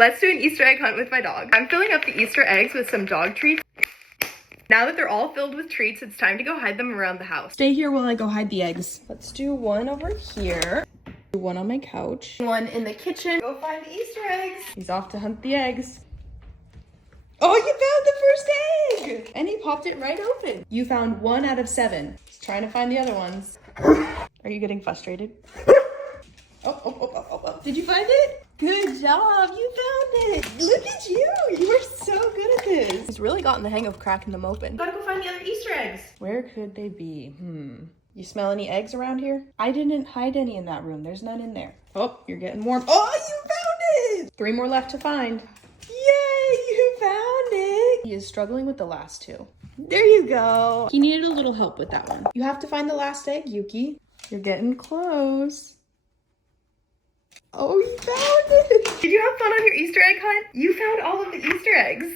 Let's do an Easter egg hunt with my dog. I'm filling up the Easter eggs with some dog treats. Now that they're all filled with treats, it's time to go hide them around the house. Stay here while I go hide the eggs. Let's do one over here. Do one on my couch. One in the kitchen. Go find the Easter eggs. He's off to hunt the eggs. Oh, you found the first egg! And he popped it right open. You found 1 out of 7. He's trying to find the other ones. Are you getting frustrated? Oh. Did you find it? Good job, you found it. Look at you, you are so good at this. He's really gotten the hang of cracking them open. Gotta go find the other Easter eggs. Where could they be? You smell any eggs around here? I didn't hide any in that room. There's none in there. Oh, you're getting warm. Oh, you found it! 3 more left to find. Yay, you found it! He is struggling with the last 2. There you go. He needed a little help with that one. You have to find the last egg, Yuki. You're getting close. Oh, you found it! Did you have fun on your Easter egg hunt? You found all of the Easter eggs.